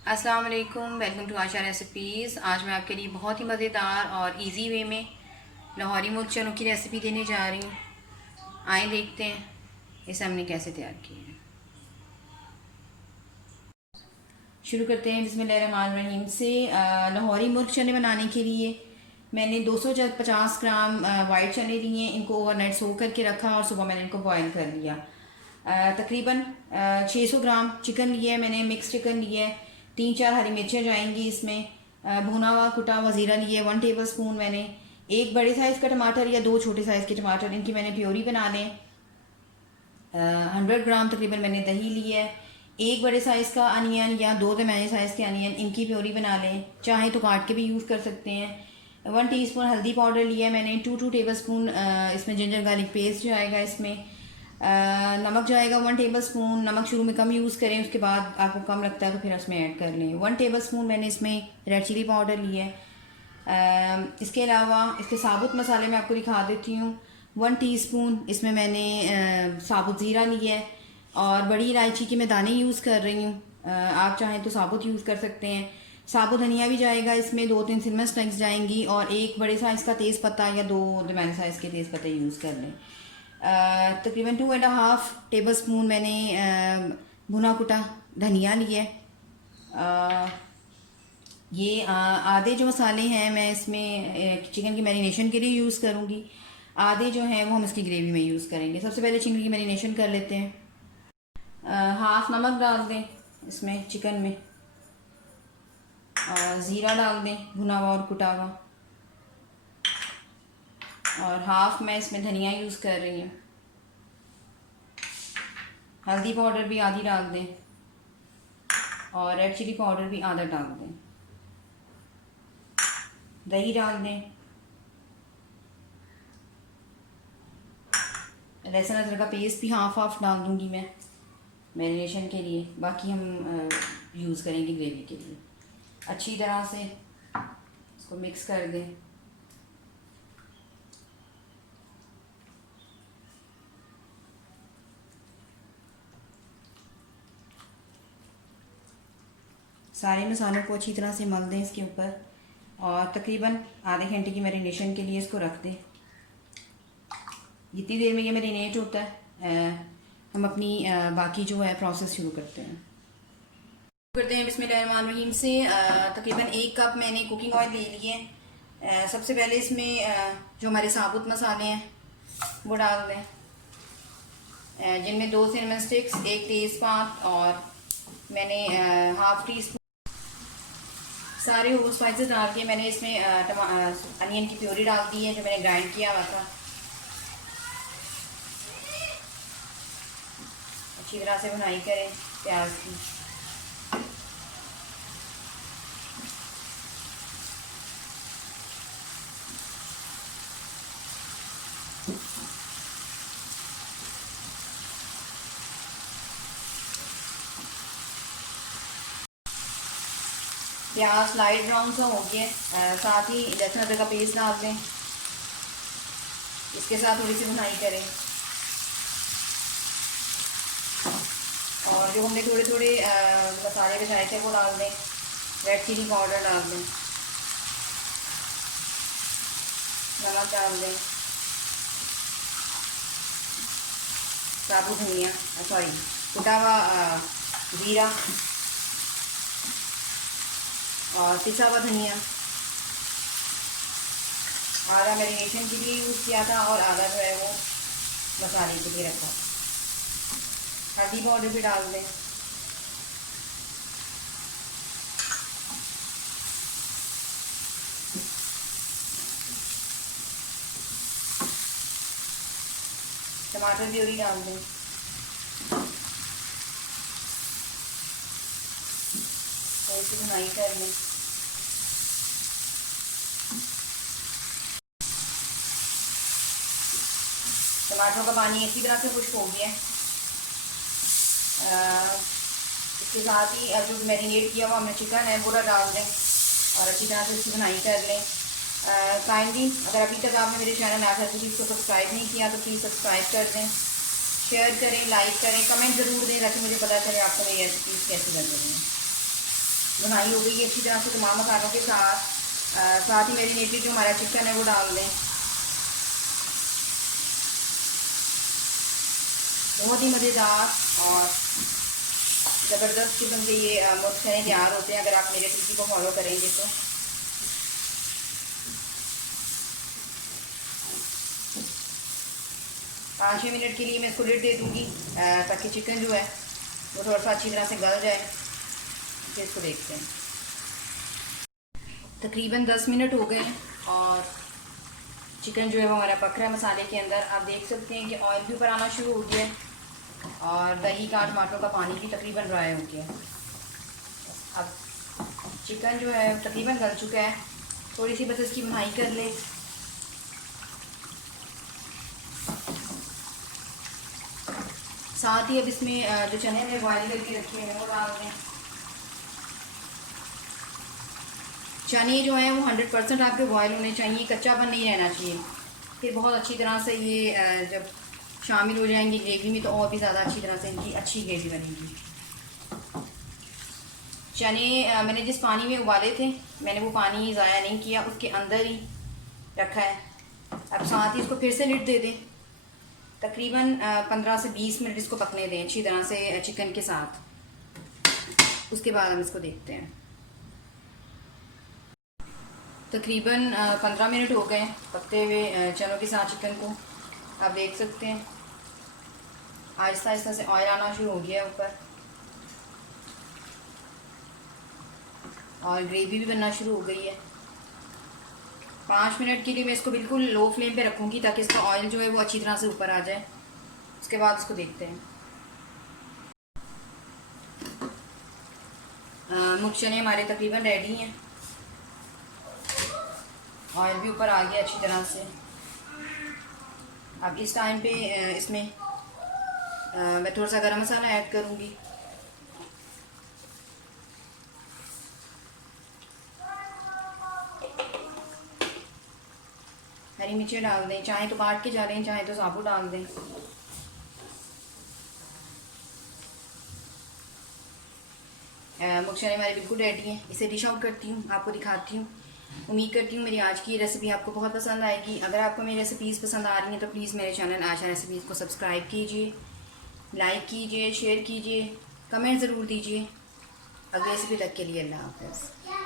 अस्सलाम वालेकुम, welcome to Asha recipes. आज मैं आपके लिए बहुत ही मज़ेदार और इजी वे में लाहौरी मुर्ग चनों की रेसिपी देने जा रही हूँ। आए देखते हैं इसे हमने कैसे तैयार किया है। शुरू करते हैं बिस्मिल्लाहिर्रहमानिर्रहीम से। लाहौरी मुर्ग चने बनाने के लिए मैंने 250 ग्राम वाइट चने लिए। इनको ओवरनाइट सोक करके रखा और सुबह मैंने इनको बॉयल कर लिया। तकरीबन 600 ग्राम चिकन लिया है मैंने, मिक्स चिकन लिया है। 3-4 हरी मिर्चें जाएंगी इसमें। भुना हुआ कुटा हुआ ज़ीरा लिया है 1 टेबल स्पून मैंने। एक बड़े साइज़ का टमाटर या 2 छोटे साइज़ के टमाटर, इनकी मैंने प्योरी बना लें। 100 ग्राम तकरीबन मैंने दही ली है। एक बड़े साइज़ का अनियन या 2 दरमियाने साइज़ के अनियन, इनकी प्योरी बना लें, चाहे तो काट के भी यूज़ कर सकते हैं। 1 टीस्पून हल्दी पाउडर लिया है मैंने। 2 टेबल स्पून इसमें जिंजर गार्लिक पेस्ट जाएगा इसमें। नमक जाएगा 1 टेबल स्पून। नमक शुरू में कम यूज़ करें, उसके बाद आपको कम लगता है तो फिर उसमें ऐड कर लें। 1 टेबल स्पून मैंने इसमें रेड चिली पाउडर लिया है। इसके अलावा इसके साबुत मसाले मैं आपको दिखा देती हूँ। 1 टीस्पून इसमें मैंने साबुत ज़ीरा लिया है और बड़ी इलायची के मैं दाने यूज़ कर रही हूँ। आप चाहें तो साबुत यूज़ कर सकते हैं। साबुत धनिया भी जाएगा इसमें, 2-3 सिनेमन स्टिक्स जाएंगी और एक बड़े साइज़ का तेज़ पत्ता या 2 दरमियाने साइज़ के तेज़ पत्ते यूज़ कर लें। तकरीबन 2.5 टेबल स्पून मैंने भुना कुटा धनिया लिया है। ये आधे जो मसाले हैं मैं इसमें चिकन की मैरिनेशन के लिए यूज़ करूँगी। आधे जो हैं वो हम इसकी ग्रेवी में यूज़ करेंगे। सबसे पहले चिकन की मैरिनेशन कर लेते हैं। हाफ नमक डाल दें इसमें चिकन में, और ज़ीरा डाल दें भुना हुआ और कुटा हुआ, और हाफ मैं इसमें धनिया यूज़ कर रही हूँ। हल्दी पाउडर भी आधी डाल दें और रेड चिली पाउडर भी आधा डाल दें। दही डाल दें। लहसुन अदरक का पेस्ट भी हाफ डाल दूंगी मैं मैरिनेशन के लिए, बाकी हम यूज़ करेंगे ग्रेवी के लिए। अच्छी तरह से इसको मिक्स कर दें। सारे मसालों को अच्छी तरह से मल दें इसके ऊपर और तकरीबन आधे घंटे की मैरिनेशन के लिए इसको रख दें। जितनी देर में ये मैरिनेट होता है हम अपनी बाकी जो है प्रोसेस शुरू करते हैं। बिस्मिल्लाहिर्रहमानिर्रहीम से। तकरीबन 1 कप मैंने कुकिंग ऑयल ले लिए हैं। सबसे पहले इसमें जो हमारे साबुत मसाले हैं वो डाल दें, जिनमें 2 सिनेमन स्टिक्स, 1 तेज़पात और मैंने हाफ टी स्पून सारे होल स्पाइसेस डाल के मैंने इसमें अनियन की प्योरी डाल दी है जो मैंने ग्राइंड किया हुआ था। अच्छी तरह से भुनाई करें प्याज की। प्याज लाइट ब्राउन सा हो गया, साथ ही लहसुन अदरक का पेस्ट डाल दें। इसके साथ थोड़ी सी भुनाई करें और जो हमने थोड़े थोड़े मसाले बिछाए थे वो डाल दें। रेड चिली पाउडर डाल दें, नमक डाल दें, साबुत धनिया सॉरी कुटा हुआ ज़ीरा और पिसा हुआ धनिया। आधा मैरिनेशन के लिए यूज़ किया था और आधा जो है वो मसाले के लिए रखा। हल्दी पाउडर भी डाल दें। टमाटर प्यूरी डाल दें। थोड़ी सी भुनाई कर लें। टमाटरों का पानी अच्छी तरह से खुश्क हो गया है। इसके साथ ही जो मैरिनेट किया हुआ हमने चिकन है पूरा डाल दें और अच्छी तरह से इसकी भुनाई कर लें। काइंडली अगर अभी तक आपने मेरे चैनल आकर किसी को सब्सक्राइब नहीं किया तो प्लीज़ सब्सक्राइब कर दें, शेयर करें, लाइक करें, कमेंट ज़रूर दें ताकि मुझे पता चले आपको मेरी रेसिपीज़ कैसी लग रही हैं। बुनाई हो गई है अच्छी तरह से तमाम मसालों के साथ। साथ ही मैरिनेटेड जो हमारा चिकन है वो डाल दें। बहुत ही मज़ेदार और ज़बरदस्त किस्म के ये मुख्तलिफ तैयार होते हैं अगर आप मेरे रेसिपी को फॉलो करेंगे तो। 5-6 मिनट के लिए मैं इसको लिड दे दूँगी ताकि चिकन जो है वो थोड़ा सा अच्छी तरह से गल जाए। फिर इसको देखते हैं। तकरीबन 10 मिनट हो गए और चिकन जो है वो हमारा पक रहा है मसाले के अंदर। आप देख सकते हैं कि ऑयल भी ऊपर आना शुरू हो गया है और दही का टमाटरों का पानी भी तकरीबन ड्राई हो गया है। अब चिकन जो है तकरीबन गल चुका है, थोड़ी सी बस इसकी बुनाई कर लें। साथ ही अब इसमें जो चने में बॉयल करके रखे हैं वो डाल दें। चने जो हैं वो 100% आपके बॉयल होने चाहिए, कच्चापन नहीं रहना चाहिए। फिर बहुत अच्छी तरह से ये जब शामिल हो जाएंगे ग्रेवी में तो और भी ज़्यादा अच्छी तरह से इनकी अच्छी ग्रेवी बनेगी। चने मैंने जिस पानी में उबाले थे मैंने वो पानी ज़ाया नहीं किया, उसके अंदर ही रखा है। अब साथ ही इसको फिर से लिड दे दें। तकरीबन 15 से 20 मिनट इसको पकने दें अच्छी तरह से चिकन के साथ। उसके बाद हम इसको देखते हैं। तकरीबन 15 मिनट हो गए पकते हुए चनों के साथ चिकन को। आप देख सकते हैं आहिस्ता आहिस्ता से ऑयल आना शुरू हो गया है ऊपर और ग्रेवी भी बनना शुरू हो गई है। 5 मिनट के लिए मैं इसको बिल्कुल लो फ्लेम पे रखूँगी ताकि इसका ऑयल जो है वो अच्छी तरह से ऊपर आ जाए। उसके बाद इसको देखते हैं। मुर्ग चने हमारे तकरीबन रेडी हैं, ऑयल भी ऊपर आ गया अच्छी तरह से। अब इस टाइम पे इसमें मैं थोड़ा सा गरम मसाला ऐड करूँगी। हरी मिर्ची डाल दें, चाहे तो काट के डालें चाहे तो साबुत डाल दें। मुर्ग चने हमारे बिल्कुल रेडी हैं। इसे डिश आउट करती हूँ, आपको दिखाती हूँ। उम्मीद करती हूँ मेरी आज की रेसिपी आपको बहुत पसंद आएगी। अगर आपको मेरी रेसिपीज़ पसंद आ रही हैं तो प्लीज़ मेरे चैनल आशा रेसिपीज़ को सब्सक्राइब कीजिए, लाइक कीजिए, शेयर कीजिए, कमेंट ज़रूर दीजिए। अगले रेसिपी तक के लिए अल्लाह हाफ़िज़।